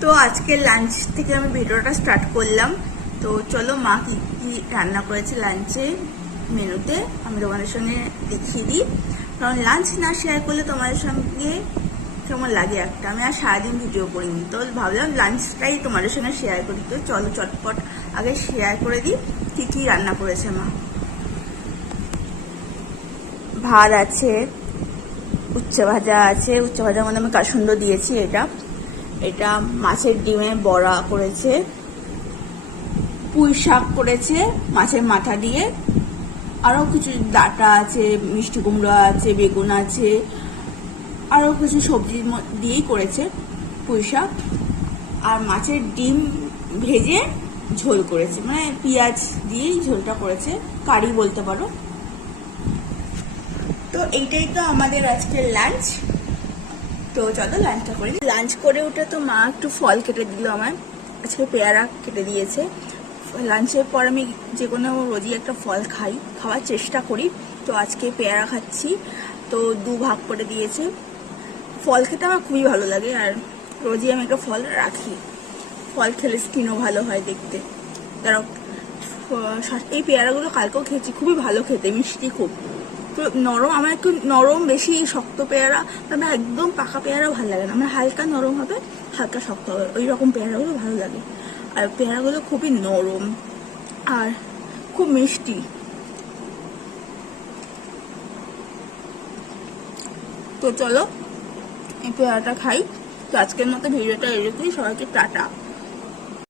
তো আজকে লাঞ্চ থেকে আমি ভিডিওটা স্টার্ট করলাম। তো চলো মা কি কি রান্না করেছে লাঞ্চে মেনুতে আমি তোমাদের সঙ্গে দেখিয়ে দিই। কারণ লাঞ্চ না শেয়ার করলে তোমাদের সঙ্গে কেমন লাগে একটা, আমি আর সারাদিন ভিডিও করিনি, তো ভাবলাম লাঞ্চটাই তোমাদের সঙ্গে শেয়ার করি। তো চলো চটপট আগে শেয়ার করে দিই কি কি রান্না করেছে মা। ভাত আছে, উচ্ছে ভাজা আছে, উচ্ছে ভাজার মধ্যে আমি কাসুন্দ দিয়েছি। এটা মাছের ডিমে বড়া করেছে, পুঁই শাক করেছে মাছের মাথা দিয়ে, আরও কিছু ডাঁটা আছে, মিষ্টি কুমড়ো আছে, বেগুন আছে, আরও কিছু সবজি দিয়েই করেছে পুঁই শাক। আর মাছের ডিম ভেজে ঝোল করেছে, মানে পেঁয়াজ দিয়েই ঝোলটা করেছে, কারি বলতে পারো। তো এইটাই তো আমাদের আজকের লাঞ্চ। তো চলো লাঞ্চটা করি। লাঞ্চ করে উঠে তো মা একটু ফল কেটে দিল আমার, আজকে পেয়ারা কেটে দিয়েছে। লাঞ্চের পর আমি যে কোনো রোজই একটা ফল খাওয়ার চেষ্টা করি, তো আজকে পেয়ারা খাচ্ছি। তো ভাগ করে দিয়েছে। ফল খেতে আমার খুবই ভালো লাগে, আর রোজই আমি একটা ফল রাখি। ফল খেলে স্কিনও ভালো হয় দেখতে। তারা এই পেয়ারাগুলো কালকেও খেয়েছি, খুবই ভালো খেতে, মিষ্টি খুব নরম। আমার একটু নরম বেশি, শক্ত পেয়ারা আমার একদম পাকা পেয়ারা ভালো লাগে না, আমার হালকা নরম হবে, হালকা শক্ত হবে, ওই রকম পেয়ারাগুলো ভালো লাগে। আর পেয়ারাগুলো খুবই নরম আর খুব মিষ্টি। তো চলো এই পেয়ারাটা খাই। তো আজকের মতো ভিডিওটা এরকমই, সবাইকে টাটা।